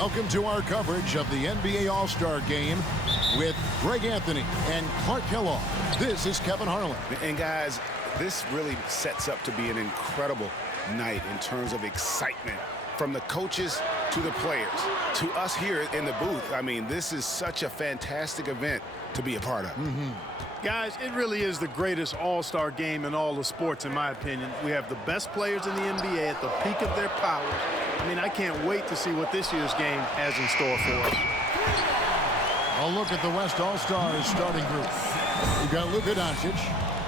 Welcome to our coverage of the NBA All-Star Game with Greg Anthony and Clark Kellogg. This is Kevin Harlan. And guys, this really sets up to be an incredible night in terms of excitement. From the coaches to the players, to us here in the booth. I mean, this is such a fantastic event to be a part of. Guys, it really is the greatest all-star game in all the sports, in my opinion. We have the best players in the NBA at the peak of their powers. I mean, I can't wait to see what this year's game has in store for us. A look at the West All-Stars starting group. We've got Luka Doncic.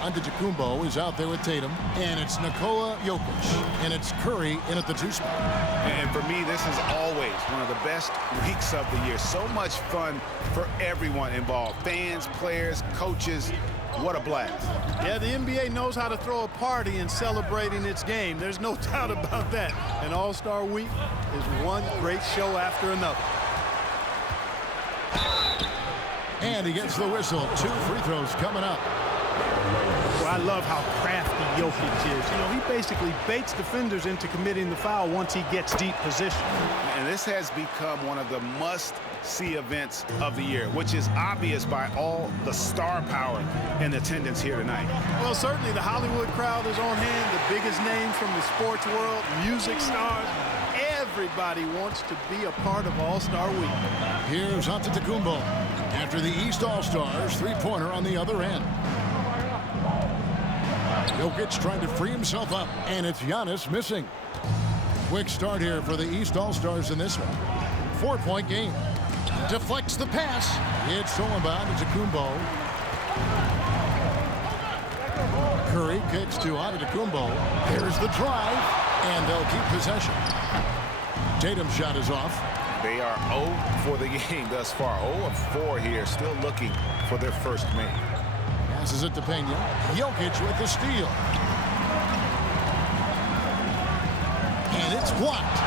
Antetokounmpo is out there with Tatum. And it's Nikola Jokic. And it's Curry in at the 2 spot. And for me, this is always one of the best weeks of the year. So much fun for everyone involved. Fans, players, coaches. What a blast. Yeah, the NBA knows how to throw a party in celebrating its game. There's no doubt about that. And All-Star Week is one great show after another. And he gets the whistle. 2 free throws coming up. Well, I love how crafty Jokic is. You know, he basically baits defenders into committing the foul once he gets deep position. And this has become one of the must-see events of the year, which is obvious by all the star power in attendance here tonight. Well, certainly the Hollywood crowd is on hand, the biggest names from the sports world, music stars. Everybody wants to be a part of All-Star Week. Here's Antetokounmpo. After the East All-Stars, 3-pointer on the other end. Jokic trying to free himself up, and it's Giannis missing. Quick start here for the East All-Stars in this one. 4-point game. Deflects the pass. It's stolen by Antetokounmpo. Curry kicks to Antetokounmpo. There's the drive, and they'll keep possession. Tatum's shot is off. They are 0 for the game thus far. 0 of 4 here, still looking for their first make. Passes it to Pena. Jokic with the steal. And it's blocked.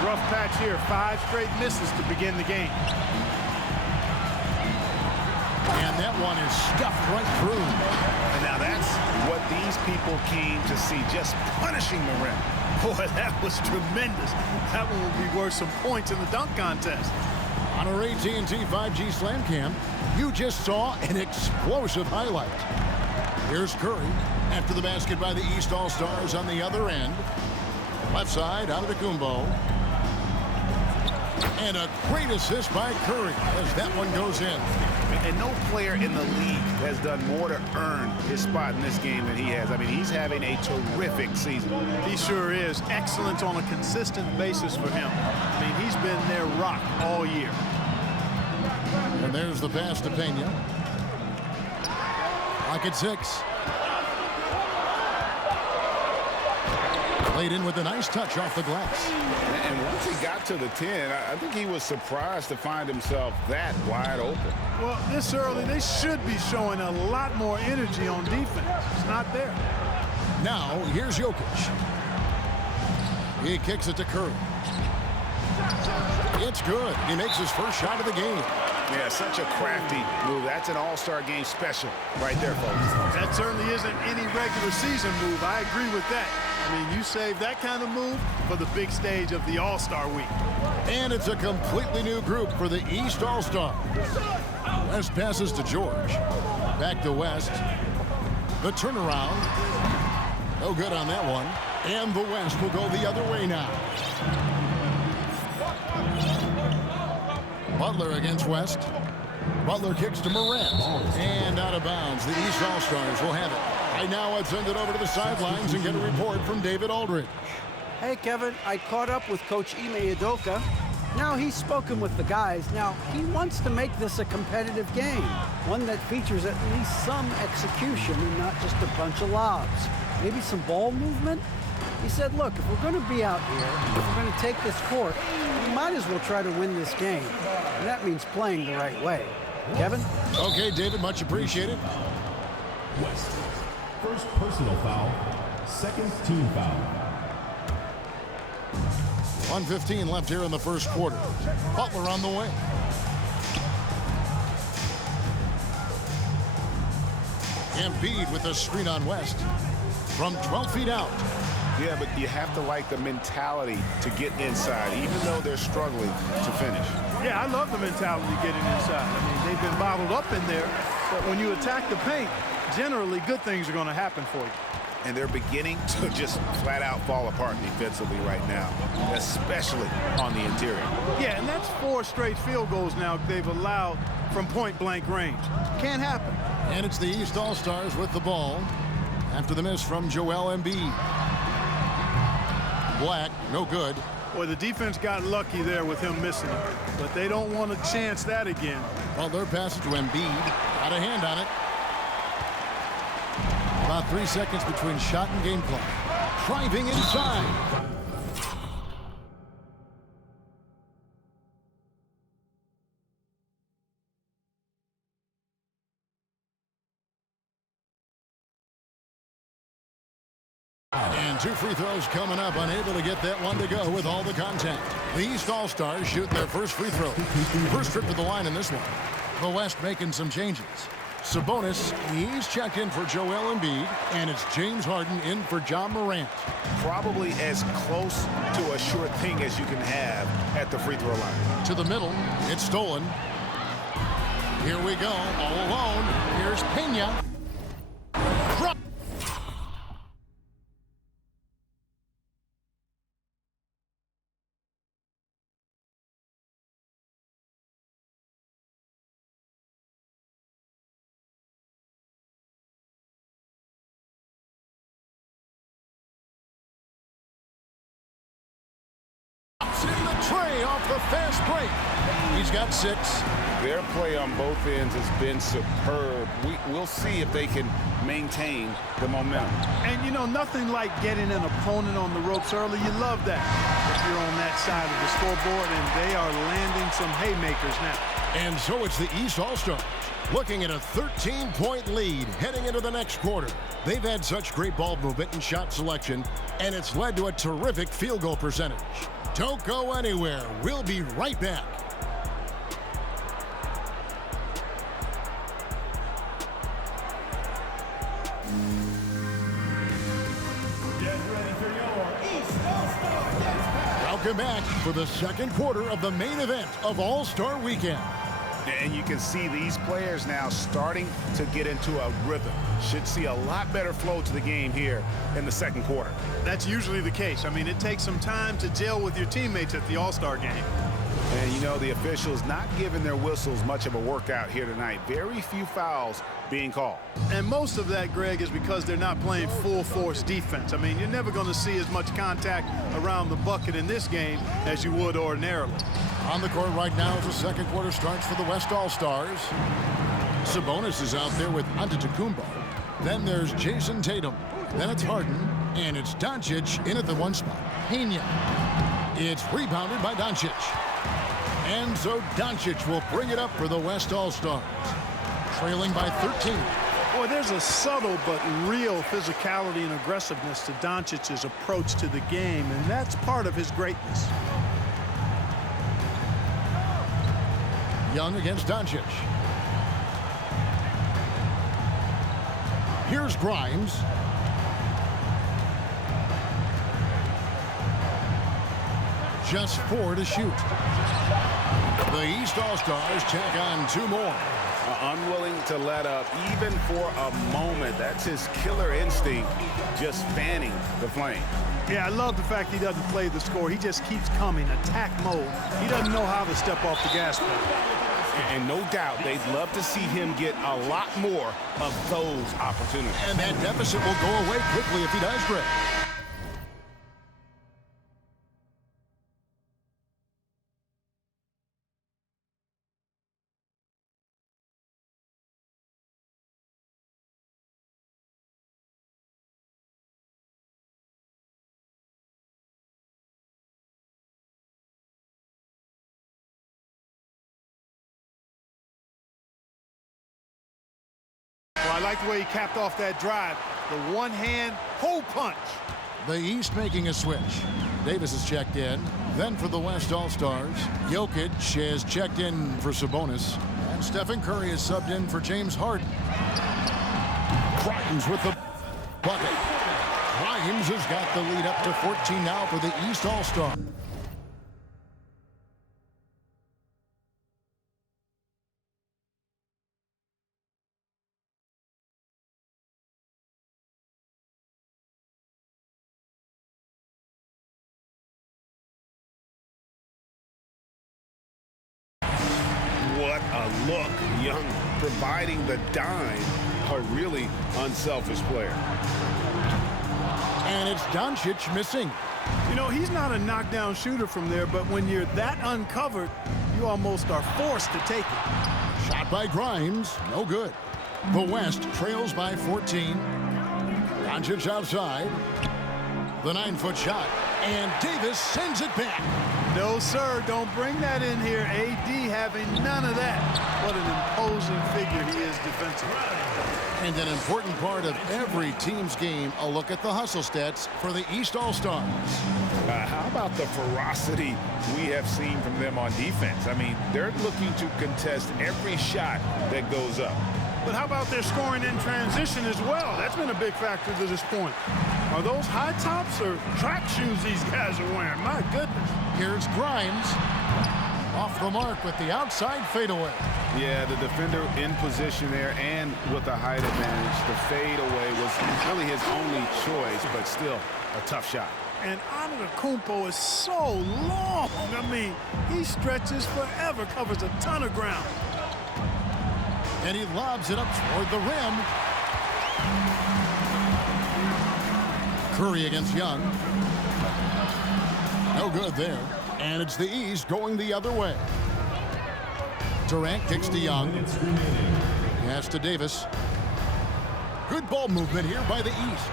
Rough patch here. 5 straight misses to begin the game. And that one is stuffed right through. And now that's what these people came to see, just punishing the rim. Boy, that was tremendous. That one will be worth some points in the dunk contest. On our AT&T 5G Slam Cam, you just saw an explosive highlight. Here's Curry after the basket by the East All-Stars on the other end. Left side, Antetokounmpo. And a great assist by Curry as that one goes in. And no player in the league has done more to earn his spot in this game than he has. I mean, he's having a terrific season. He sure is. Excellence on a consistent basis for him. I mean, he's been their rock all year. And there's the pass to Pena. Lock at 6. Played in with a nice touch off the glass. And once he got to the 10, I think he was surprised to find himself that wide open. Well, this early, they should be showing a lot more energy on defense. It's not there. Now, here's Jokic. He kicks it to Curry. It's good. He makes his first shot of the game. Yeah, such a crafty move. That's an all-star game special right there, folks. That certainly isn't any regular season move. I agree with that. I mean, you save that kind of move for the big stage of the All-Star Week. And it's a completely new group for the East All-Stars. West passes to George. Back to West. The turnaround. No good on that one. And the West will go the other way now. Butler against West. Butler kicks to Morant. And out of bounds. The East All-Stars will have it. Right now, let's send it over to the sidelines and get a report from David Aldridge. Hey, Kevin, I caught up with Coach Ime Udoka. Now he's spoken with the guys. Now, he wants to make this a competitive game, one that features at least some execution and not just a bunch of lobs. Maybe some ball movement? He said, look, if we're going to be out here, if we're going to take this court, we might as well try to win this game. And that means playing the right way. Kevin? Okay, David, much appreciated. West. First personal foul, second team foul. 1:15 left here in the first quarter. Butler on the way. Embiid with a screen on West. From 12 feet out. Yeah, but you have to like the mentality to get inside, even though they're struggling to finish. Yeah, I love the mentality getting inside. I mean, they've been bottled up in there, but when you attack the paint, generally good things are going to happen for you. And they're beginning to just flat out fall apart defensively right now, especially on the interior. Yeah, and that's 4 straight field goals now they've allowed from point-blank range. Can't happen. And it's the East All-Stars with the ball after the miss from Joel Embiid. Black, no good. Boy, the defense got lucky there with him missing it, but they don't want to chance that again. Well, their pass to Embiid. Got a hand on it. About 3 seconds between shot and game clock. Driving inside. And 2 free throws coming up. Unable to get that one to go with all the contact. The East All-Stars shooting their first free throw. First trip to the line in this one. The West making some changes. Sabonis, he's checked in for Joel Embiid, and it's James Harden in for John Morant. Probably as close to a sure thing as you can have at the free throw line. To the middle, it's stolen. Here we go, all alone. Here's Pena. Drop. In the tray off the fast break. He's got 6. Their play on both ends has been superb. We'll see if they can maintain the momentum. And, you know, nothing like getting an opponent on the ropes early. You love that if you're on that side of the scoreboard, and they are landing some haymakers now. And so it's the East All-Stars looking at a 13-point lead heading into the next quarter. They've had such great ball movement and shot selection, and it's led to a terrific field goal percentage. Don't go anywhere. We'll be right back. Get ready for your East All-Star. Welcome back for the second quarter of the main event of All-Star Weekend. And you can see these players now starting to get into a rhythm. Should see a lot better flow to the game here in the second quarter. That's usually the case. I mean, it takes some time to gel with your teammates at the All-Star game. And, you know, the officials not giving their whistles much of a workout here tonight. Very few fouls being called. And most of that, Greg, is because they're not playing full-force defense. I mean, you're never going to see as much contact around the bucket in this game as you would ordinarily. On the court right now as the second quarter starts for the West All-Stars. Sabonis is out there with Antetokounmpo. Then there's Jason Tatum. Then it's Harden. And it's Doncic in at the 1 spot. Pena. It's rebounded by Doncic. And so Doncic will bring it up for the West All-Stars. Trailing by 13. Boy, there's a subtle but real physicality and aggressiveness to Doncic's approach to the game, and that's part of his greatness. Young against Doncic. Here's Grimes. Just 4 to shoot. The East All-Stars check on 2 more. Unwilling to let up even for a moment. That's his killer instinct, just fanning the flame. Yeah, I love the fact he doesn't play the score. He just keeps coming, attack mode. He doesn't know how to step off the gas pedal. And no doubt they'd love to see him get a lot more of those opportunities. And that deficit will go away quickly if he does, Greg. Well, I like the way he capped off that drive. The one-hand hole punch. The East making a switch. Davis has checked in. Then for the West All-Stars, Jokic has checked in for Sabonis. And Stephen Curry is subbed in for James Harden. Grimes with the bucket. Grimes Grimes has got the lead up to 14 now for the East All-Star. What a look. Young providing the dime. A really unselfish player. And it's Doncic missing. You know, he's not a knockdown shooter from there, but when you're that uncovered, you almost are forced to take it. Shot by Grimes, no good. The West trails by 14. Doncic outside. The 9-foot shot. And Davis sends it back. No, sir, don't bring that in here. AD having none of that. What an imposing figure he is defensively. And an important part of every team's game, a look at the hustle stats for the East All-Stars. How about the ferocity we have seen from them on defense? I mean, they're looking to contest every shot that goes up. But how about their scoring in transition as well? That's been a big factor to this point. Are those high tops or track shoes these guys are wearing? My goodness. Here's Grimes. Off the mark with the outside fadeaway. Yeah, the defender in position there and with a height advantage. The fadeaway was really his only choice, but still a tough shot. And Antetokounmpo is so long. I mean, he stretches forever, covers a ton of ground. And he lobs it up toward the rim. Curry against Young. No good there. And it's the East going the other way. Durant kicks to Young. Pass to Davis. Good ball movement here by the East.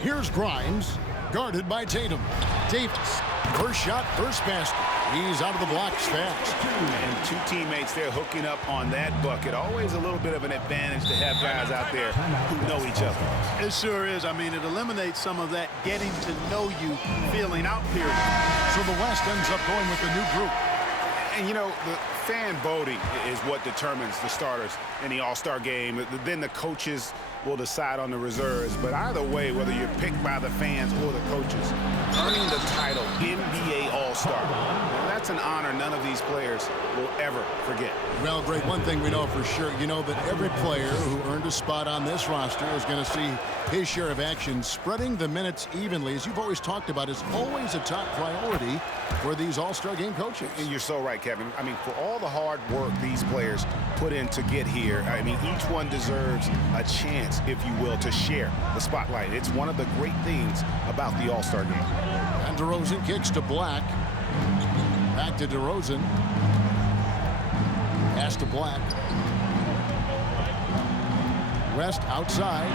Here's Grimes, guarded by Tatum. Davis, first shot, first basket. He's out of the blocks fast. And two teammates there hooking up on that bucket. Always a little bit of an advantage to have guys out there who know each other. It sure is. I mean, it eliminates some of that getting to know you feeling out period. So the West ends up going with the new group. And, you know, the fan voting is what determines the starters in the All-Star game. Then the coaches will decide on the reserves. But either way, whether you're picked by the fans or the coaches, earning the title NBA All-Star, that's an honor none of these players will ever forget. Well, Greg, one thing we know for sure, you know that every player who earned a spot on this roster is going to see his share of action. Spreading the minutes evenly, as you've always talked about, is always a top priority for these All-Star game coaches. And you're so right, Kevin. I mean, for all the hard work these players put in to get here, I mean, each one deserves a chance, if you will, to share the spotlight. It's one of the great things about the All-Star game. And DeRozan kicks to Black. Back to DeRozan. Pass to Black. West outside.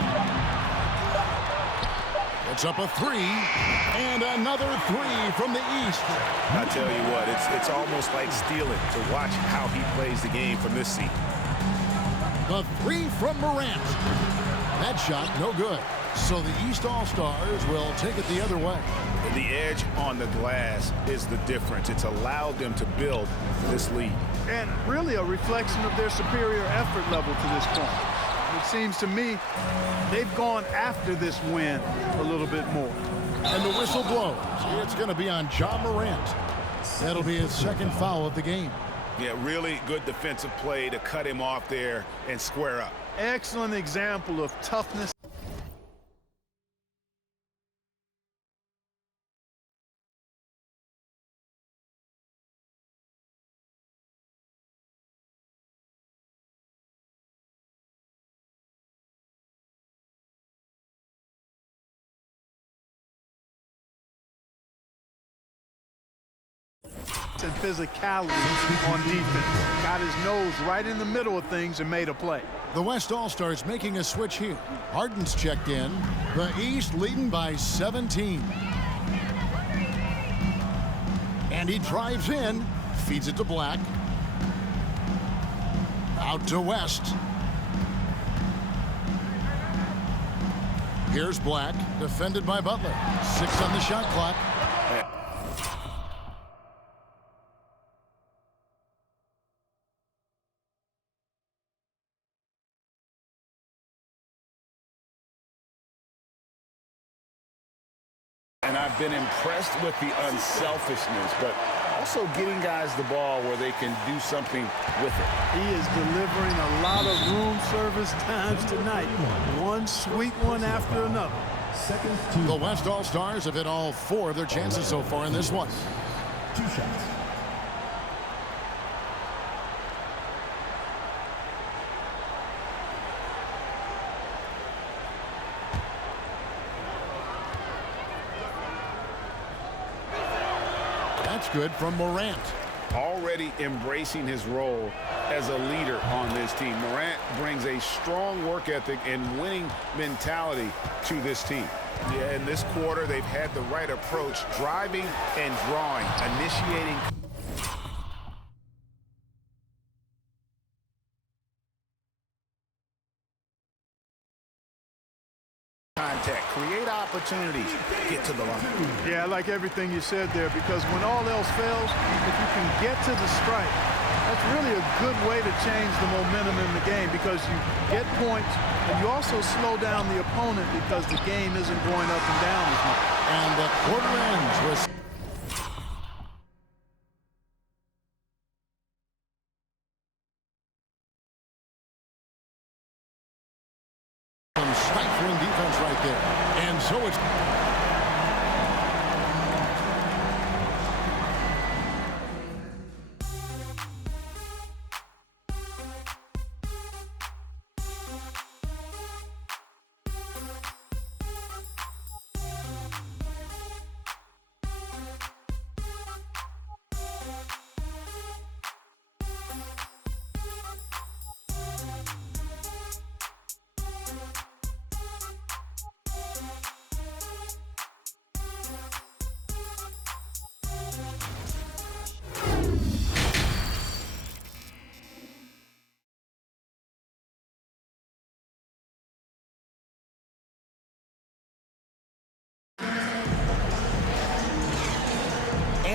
Puts up a three. And another three from the East. I tell you what, it's almost like stealing to watch how he plays the game from this seat. The three from Morant. That shot, no good. So the East All-Stars will take it the other way. The edge on the glass is the difference. It's allowed them to build this lead. And really a reflection of their superior effort level to this point. It seems to me they've gone after this win a little bit more. And the whistle blows. It's going to be on Ja Morant. That'll be his second foul of the game. Yeah, really good defensive play to cut him off there and square up. Excellent example of toughness. And physicality on defense. Got his nose right in the middle of things and made a play. The West All-Stars making a switch here. Harden's checked in. The East leading by 17. And he drives in. Feeds it to Black. Out to West. Here's Black. Defended by Butler. 6 on the shot clock. And I've been impressed with the unselfishness, but also getting guys the ball where they can do something with it. He is delivering a lot of room service times tonight. One sweet one after another. The West All-Stars have hit all 4 of their chances so far in this one. 2 shots. That's good from Morant. Already embracing his role as a leader on this team. Morant brings a strong work ethic and winning mentality to this team. Yeah, in this quarter, they've had the right approach, driving and drawing, initiating. Contact, create opportunities, get to the line. Yeah, I like everything you said there, because when all else fails, if you can get to the strike, that's really a good way to change the momentum in the game, because you get points and you also slow down the opponent because the game isn't going up and down as much. And the quarter ends with some stifling defense right there. And so it's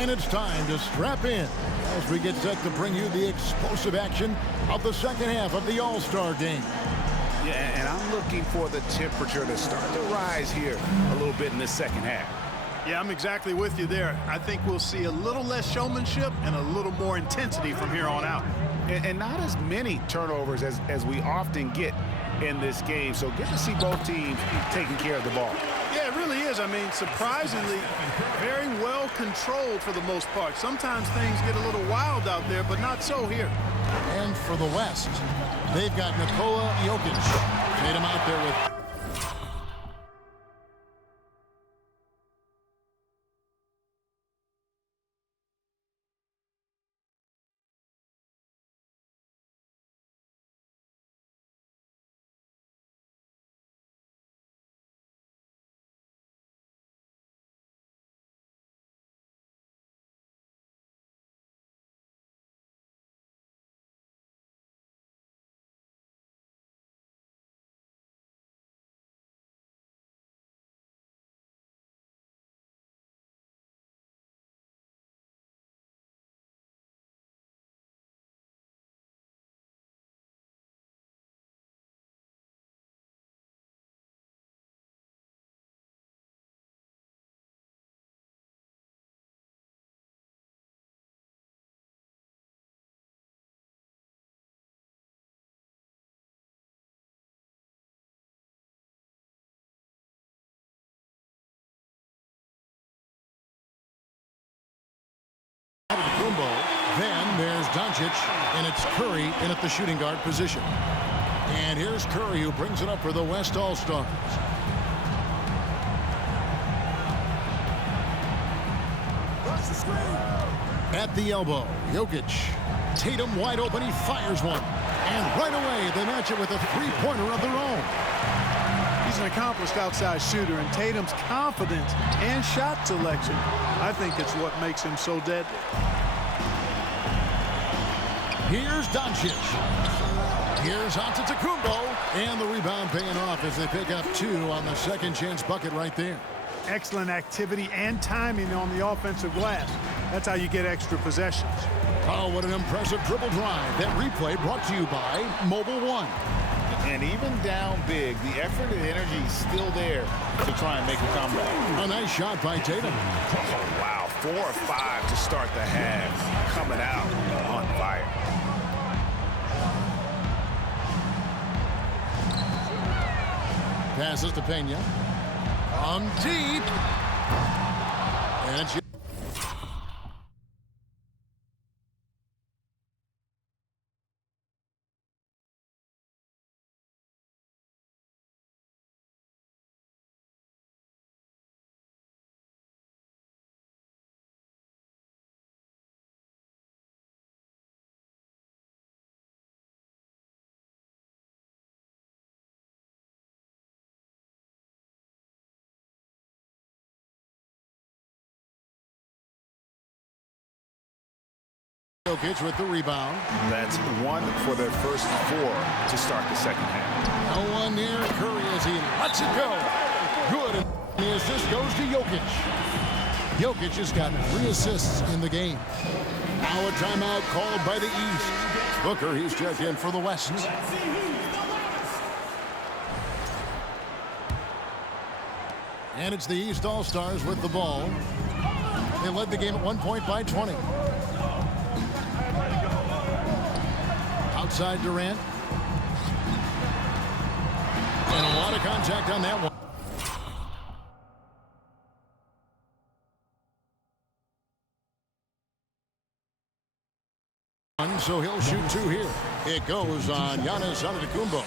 and it's time to strap in as we get set to bring you the explosive action of the second half of the All-Star game. Yeah, and I'm looking for the temperature to start to rise here a little bit in the second half. Yeah, I'm exactly with you there. I think we'll see a little less showmanship and a little more intensity from here on out. And not as many turnovers as we often get in this game. So good to see both teams taking care of the ball. Yeah, it really is. I mean, surprisingly, very well controlled for the most part. Sometimes things get a little wild out there, but not so here. And for the West, they've got Nikola Jokic. Tatum out there with Kumbo. Then there's Doncic, and it's Curry in at the shooting guard position. And here's Curry, who brings it up for the West All-Stars. At the elbow, Jokic. Tatum wide open, he fires one. And right away, they match it with a three-pointer of their own. He's an accomplished outside shooter, and Tatum's confidence and shot selection, I think it's what makes him so deadly. Here's Doncic. Here's Antetokounmpo. And the rebound paying off as they pick up two on the second chance bucket right there. Excellent activity and timing on the offensive glass. That's how you get extra possessions. Oh, what an impressive dribble drive. That replay brought to you by Mobile One. And even down big, the effort and energy is still there to try and make a comeback. A nice shot by Tatum. Oh, wow. 4 or 5 to start the half. Coming out on fire. Passes to Pena. From deep. And it's Jokic with the rebound. That's 1 for their first 4 to start the second half. No one near Curry as he lets it go. Good. And the assist goes to Jokic. Jokic has gotten 3 assists in the game. Now a timeout called by the East. Booker, he's checked in for the West. And it's the East All-Stars with the ball. They led the game at 1 point by 20. Outside Durant. And a lot of contact on that one. So he'll shoot 2 here. It goes on Giannis Antetokounmpo.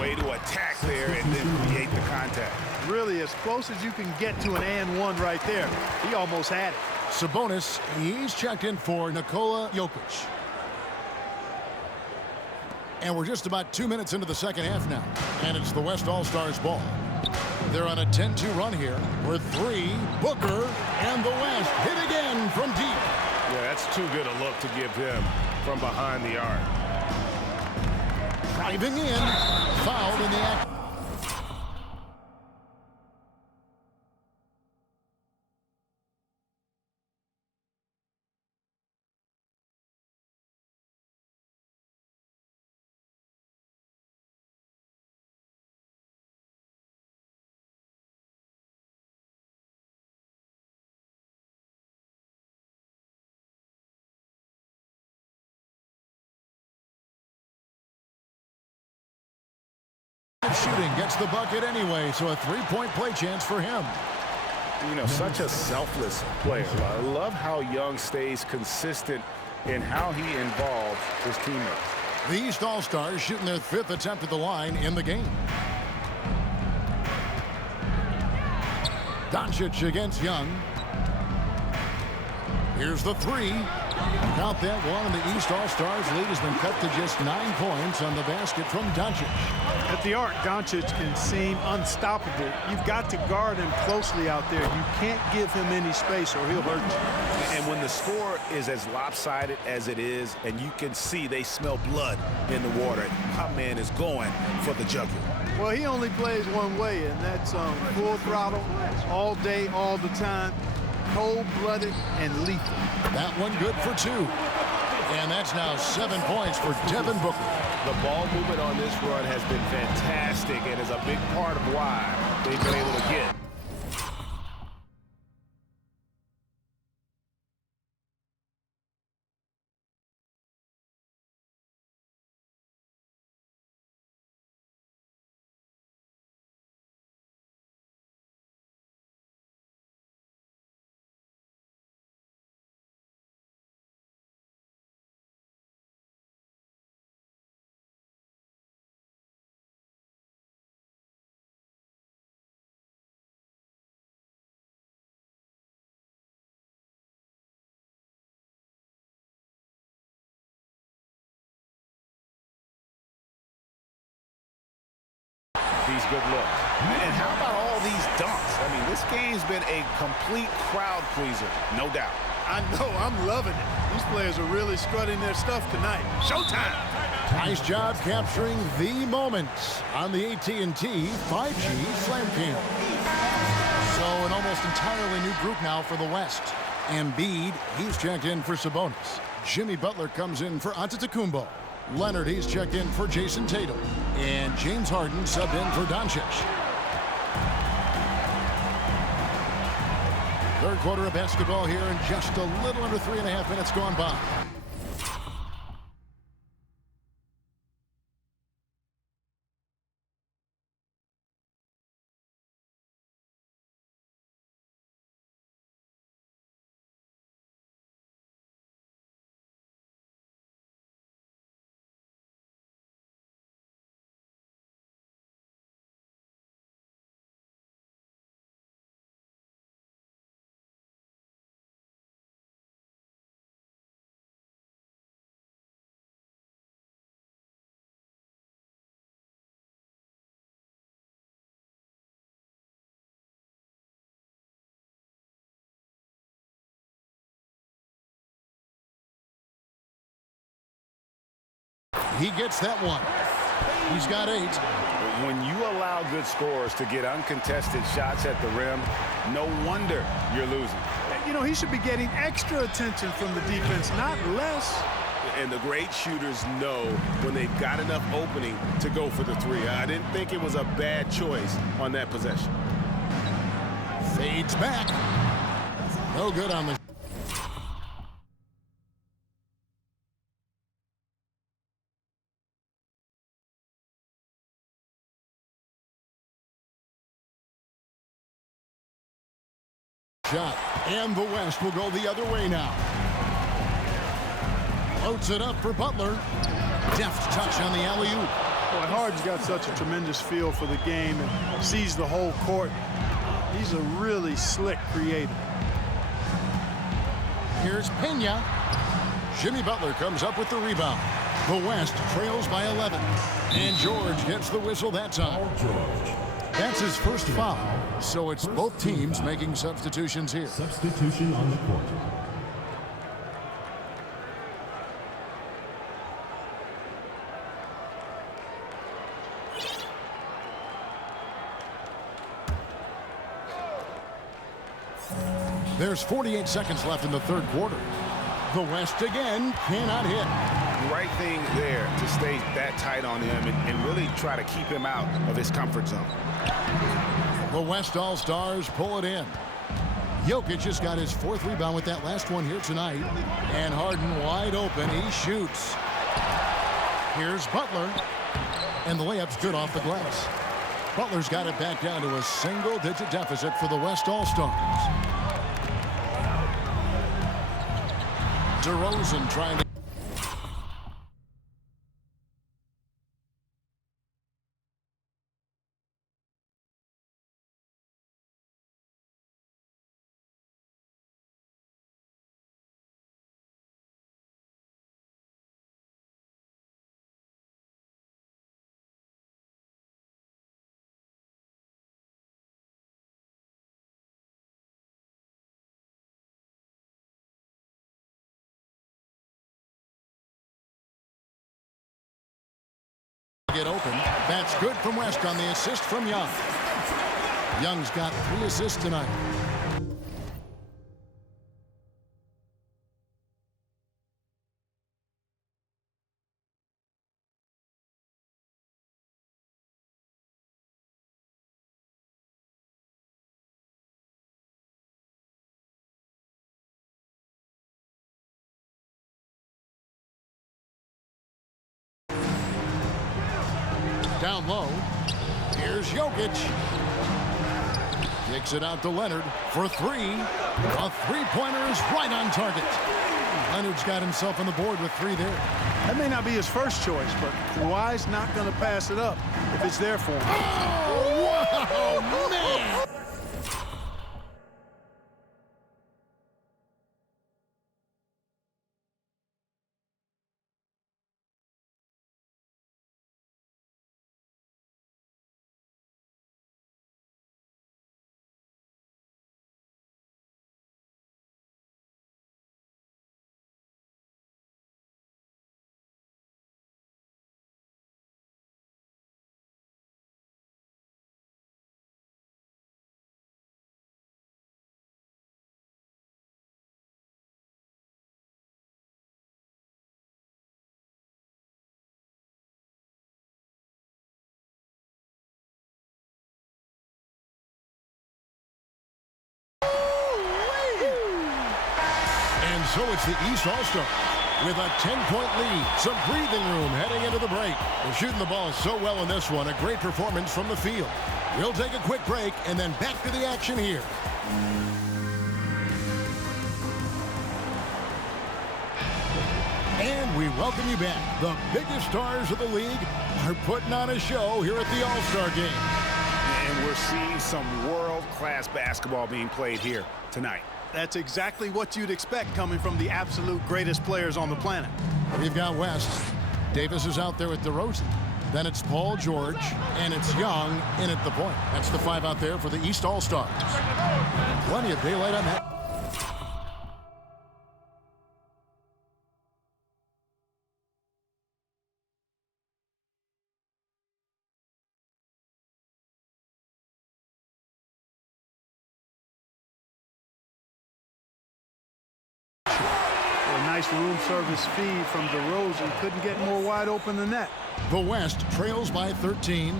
Way to attack there and then create the contact. Really as close as you can get to an and one right there. He almost had it. Sabonis, he's checked in for Nikola Jokic. And we're just about 2 minutes into the second half now. And it's the West All-Stars ball. They're on a 10-2 run here. With 3, Booker, and the West hit again from deep. Yeah, that's too good a look to give him from behind the arc. Driving in, fouled in the act. Shooting gets the bucket anyway, so a 3-point play chance for him. You know, such a selfless player. I love how Young stays consistent in how he involves his teammates. The East All-Stars shooting their 5th attempt at the line in the game. Doncic against Young. Here's the 3. Count that one, and the East All-Stars lead has been cut to just 9 points on the basket from Doncic. At the arc, Doncic can seem unstoppable. You've got to guard him closely out there. You can't give him any space or he'll hurt you. And when the score is as lopsided as it is, and you can see they smell blood in the water, my man is going for the jugular. Well, he only plays one way, and that's full throttle, all day, all the time, cold-blooded and lethal. That one good for 2. And that's now 7 points for Devin Booker. The ball movement on this run has been fantastic and is a big part of why they've been able to get. These good looks. And how about all these dunks? I mean, this game's been a complete crowd pleaser, no doubt. I know, I'm loving it. These players are really strutting their stuff tonight. Showtime! Nice job capturing the moments on the AT&T 5G Slam Cam. So an almost entirely new group now for the West. Embiid, he's checked in for Sabonis. Jimmy Butler comes in for Antetokounmpo. Leonard, he's checked in for Jason Tatum. And James Harden subbed in for Doncic. Third quarter of basketball here, and just a little under 3.5 minutes gone by. He gets that one. He's got 8. When you allow good scorers to get uncontested shots at the rim, no wonder you're losing. You know, he should be getting extra attention from the defense, not less. And the great shooters know when they've got enough opening to go for the 3. I didn't think it was a bad choice on that possession. Fades back. No good on the shot. And the West will go the other way now. Loads it up for Butler. Deft touch on the alley-oop. Boy, Harden's got such a tremendous feel for the game and sees the whole court. He's a really slick creator. Here's Pena. Jimmy Butler comes up with the rebound. The West trails by 11. And George gets the whistle that time. That's his first foul. So it's both teams making substitutions here. Substitution on the court. There's 48 seconds left in the third quarter. The West again cannot hit. Right thing there to stay that tight on him and really try to keep him out of his comfort zone. The West All-Stars pull it in. Jokic just got his 4th rebound with that last one here tonight. And Harden wide open. He shoots. Here's Butler. And the layup's good off the glass. Butler's got it back down to a single-digit deficit for the West All-Stars. DeRozan trying to... get open. That's good from West on the assist from Young. Young's got 3 assists tonight. Down low. Here's Jokic. Kicks it out to Leonard for 3. A 3-pointer is right on target. Leonard's got himself on the board with 3 there. That may not be his first choice, but Kawhi's not going to pass it up if it's there for him. Oh, wow, man! so it's the East All-Star with a 10-point lead. Some breathing room heading into the break. They're shooting the ball so well in this one. A great performance from the field. We'll take a quick break and then back to the action here. And we welcome you back. The biggest stars of the league are putting on a show here at the All-Star Game. And we're seeing some world-class basketball being played here tonight. That's exactly what you'd expect coming from the absolute greatest players on the planet. We've got West. Davis is out there with DeRozan. Then it's Paul George, and it's Young in at the point. That's the five out there for the East All-Stars. Plenty of daylight on that. Nice room service feed from DeRozan. Couldn't get more wide open than that. The West trails by 13.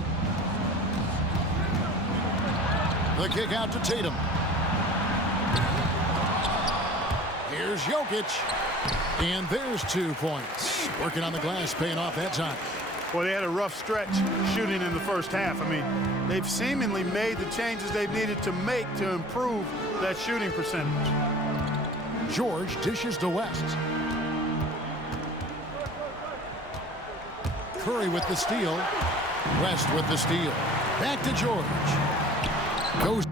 The kick out to Tatum. Here's Jokic. And there's 2 points. Working on the glass, paying off that time. Well, they had a rough stretch shooting in the first half. I mean, they've seemingly made the changes they've needed to make to improve that shooting percentage. George dishes to West. Curry with the steal. West with the steal. Back to George. Goes.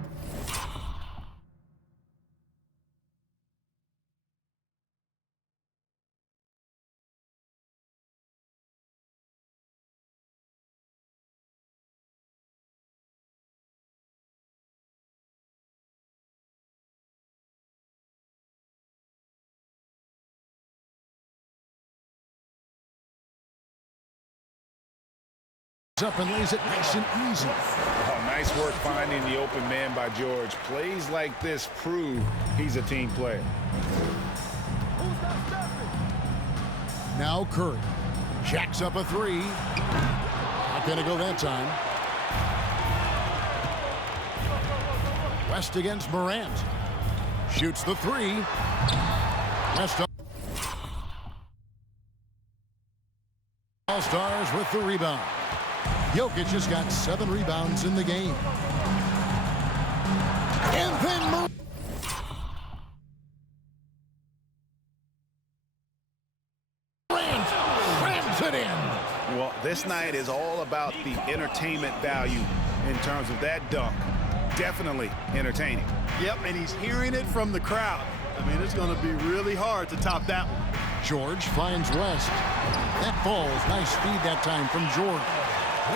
Up and lays it nice and easy. Oh, nice work finding the open man by George. Plays like this prove he's a team player. Now Curry jacks up a three. Not gonna go that time. West against Morant. Shoots the three. West All-Stars with the rebound. Jokic has got 7 rebounds in the game. And then Morant slams it in. Well, this night is all about the entertainment value in terms of that dunk. Definitely entertaining. Yep, and he's hearing it from the crowd. I mean, it's going to be really hard to top that one. George finds West. That falls. Nice feed that time from George.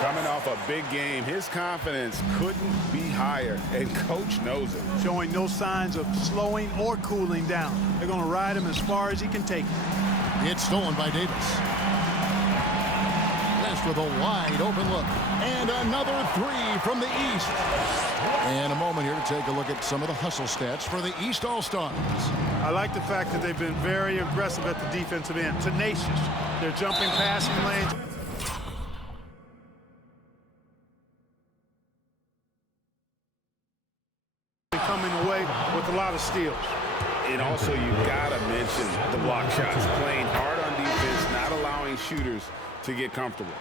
Coming off a big game, his confidence couldn't be higher, and Coach knows it. Showing no signs of slowing or cooling down. They're going to ride him as far as he can take it. It's stolen by Davis. West with a wide open look. And another three from the East. And a moment here to take a look at some of the hustle stats for the East All-Stars. I like the fact that they've been very aggressive at the defensive end. Tenacious. They're jumping passing lanes. Coming away with a lot of steals. And also, you've got to mention the block shots. Playing hard on defense, not allowing shooters to get comfortable.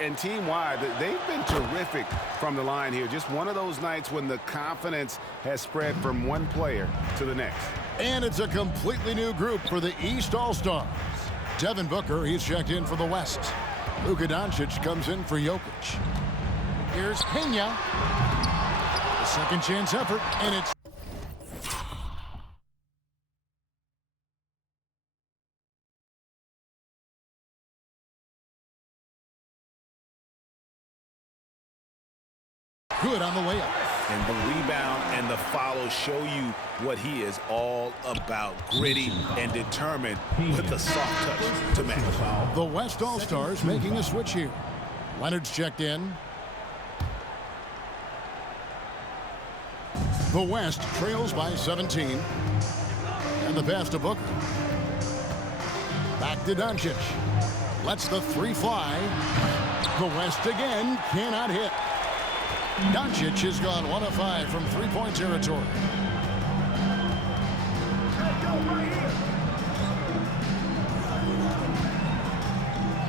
And team-wide, they've been terrific from the line here. Just one of those nights when the confidence has spread from one player to the next. And it's a completely new group for the East All-Stars. Devin Booker, he's checked in for the West. Luka Doncic comes in for Jokic. Here's Pena. A second chance effort, and it's good on the way up. And the rebound and the follow show you what he is all about. Gritty and determined with a soft touch to match. The West All-Stars making a switch here. Leonard's checked in. The West trails by 17. And the pass to Booker. Back to Doncic. Lets the three fly. The West again cannot hit. Doncic has gone 1 of 5 from three-point territory.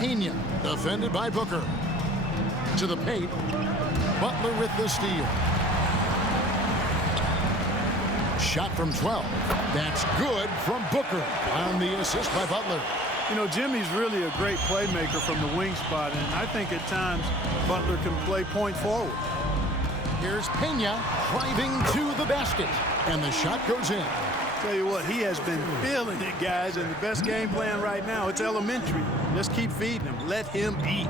Pena, defended by Booker. To the paint. Butler with the steal. Shot from 12. That's good from Booker on the assist by Butler. You know, Jimmy's really a great playmaker from the wing spot, and I think at times Butler can play point forward. Here's Pena driving to the basket, and the shot goes in. Tell you what, he has been feeling it, guys, and the best game plan right now, it's elementary. Just keep feeding him. Let him eat.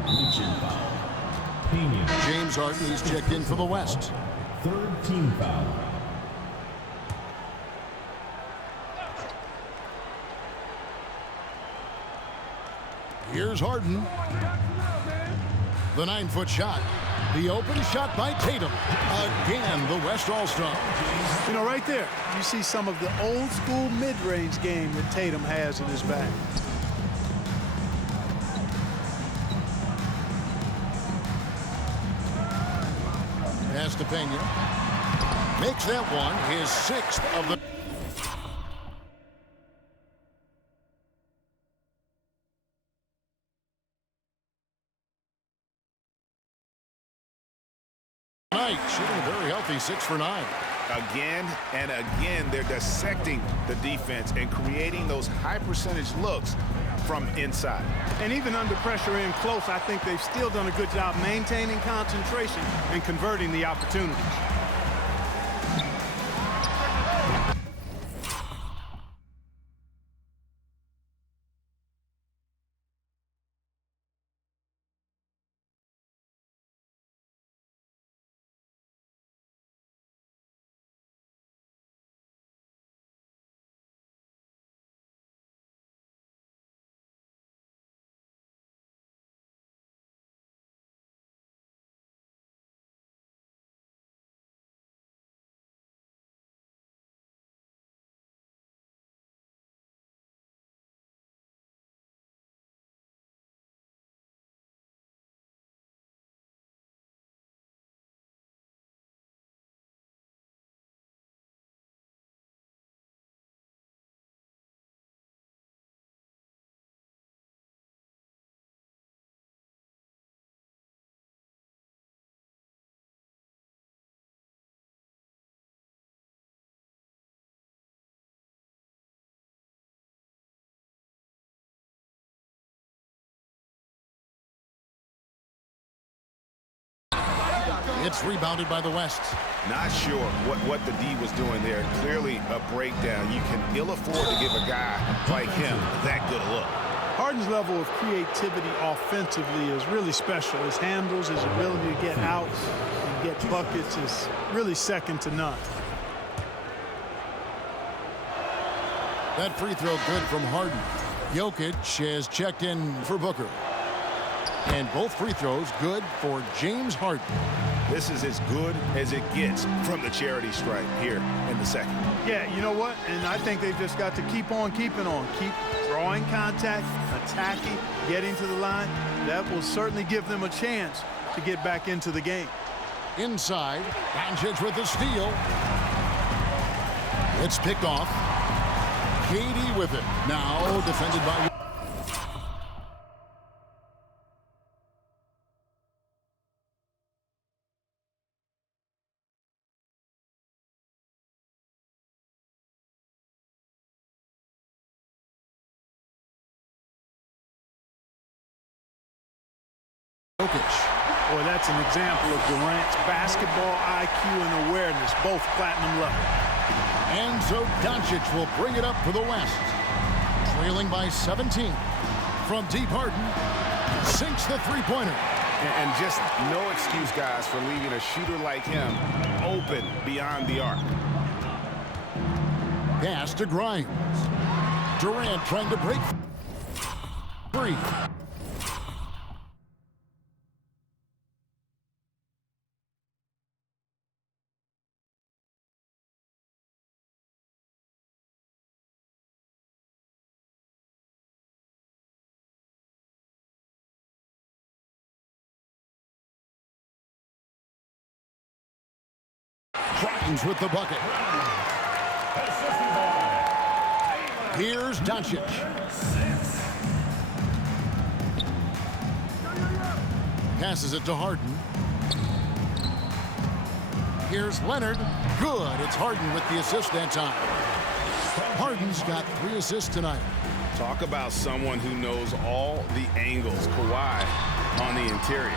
James Harden is checked in for the West. Third team foul. Here's Harden. The 9-foot shot. The open shot by Tatum. Again, the West All-Star. You know, right there, you see some of the old school mid-range game that Tatum has in his bag. Pass to Pena. Makes that one his 6th of the night. Shooting a very healthy 6 for 9. Again and again, they're dissecting the defense and creating those high percentage looks from inside. And even under pressure in close, I think they've still done a good job maintaining concentration and converting the opportunities. It's rebounded by the West. Not sure what the D was doing there. Clearly a breakdown. You can ill afford to give a guy like him that good a look. Harden's level of creativity offensively is really special. His handles, his ability to get out and get buckets is really second to none. That free throw good from Harden. Jokic has checked in for Booker. And both free throws good for James Harden. This is as good as it gets from the charity stripe here in the second. Yeah, you know what? And I think they've just got to keep on keeping on. Keep drawing contact, attacking, getting to the line. That will certainly give them a chance to get back into the game. Inside, Doncic with the steal. It's picked off. KD with it. Now defended by... Boy, that's an example of Durant's basketball IQ and awareness, both platinum level. And so Doncic will bring it up for the West. Trailing by 17. From deep, Harden sinks the three-pointer. And just no excuse, guys, for leaving a shooter like him open beyond the arc. Pass to Grimes. Durant trying to break free. Grimes with the bucket. Here's Doncic. Passes it to Harden. Here's Leonard. Good. It's Harden with the assist that time. Harden's got 3 assists tonight. Talk about someone who knows all the angles. Kawhi on the interior.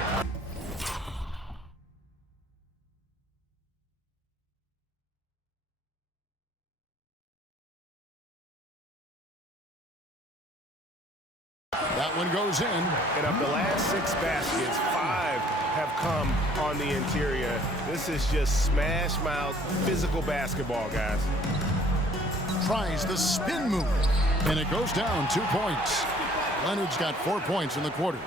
That one goes in. And of the last 6 baskets, 5 have come on the interior. This is just smash mouth physical basketball, guys. Tries the spin move, and it goes down 2 points. Leonard's got 4 points in the quarter.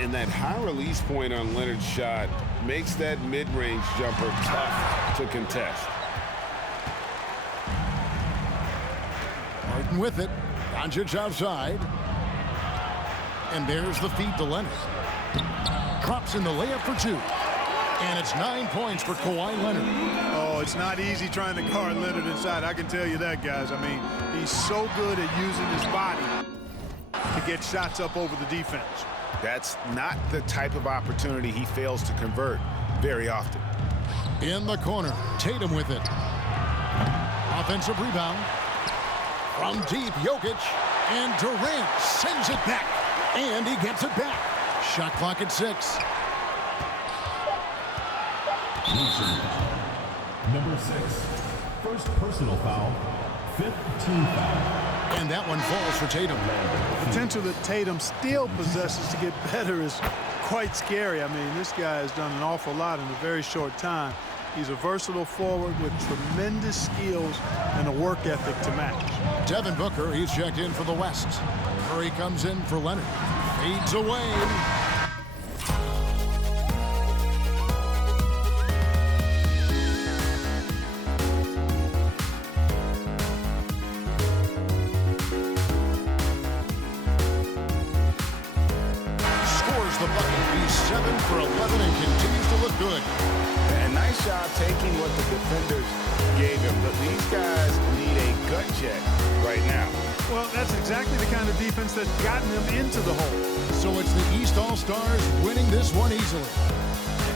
And that high release point on Leonard's shot makes that mid-range jumper tough to contest. Harden with it. Doncic outside. And there's the feed to Leonard. Drops in the layup for 2. And it's 9 points for Kawhi Leonard. Oh, it's not easy trying to guard Leonard inside. I can tell you that, guys. I mean, he's so good at using his body to get shots up over the defense. That's not the type of opportunity he fails to convert very often. In the corner, Tatum with it. Offensive rebound. From deep, Jokic. And Durant sends it back. And he gets it back. Shot clock at 6. Number 6. First personal foul. 5th team foul. And that one falls for Tatum. The potential that Tatum still possesses to get better is quite scary. I mean, this guy has done an awful lot in a very short time. He's a versatile forward with tremendous skills and a work ethic to match. Devin Booker, he's checked in for the West. Curry comes in for Leonard. Fades away. Scores the bucket. He's 7 for 11 and continues to look good. And nice job taking what the defenders gave him. But these guys need a gut check right now. Well, that's exactly the kind of defense that's gotten them into the hole. So it's the East All-Stars winning this one easily.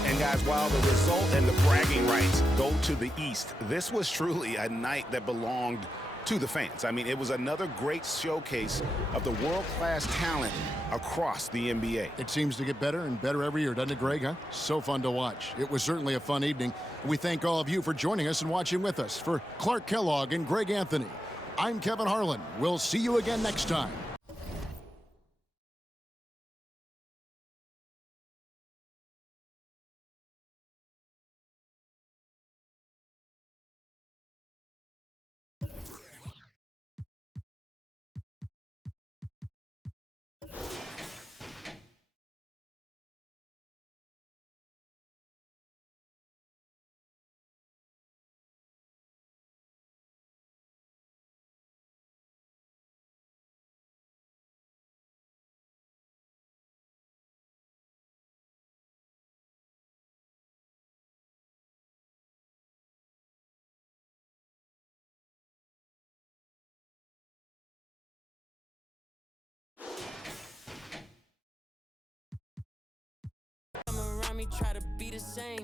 And guys, while the result and the bragging rights go to the East, this was truly a night that belonged to the fans. I mean, it was another great showcase of the world-class talent across the NBA. It seems to get better and better every year, doesn't it, Greg? Huh? So fun to watch. It was certainly a fun evening. We thank all of you for joining us and watching with us. For Clark Kellogg and Greg Anthony, I'm Kevin Harlan. We'll see you again next time. Try to be the same.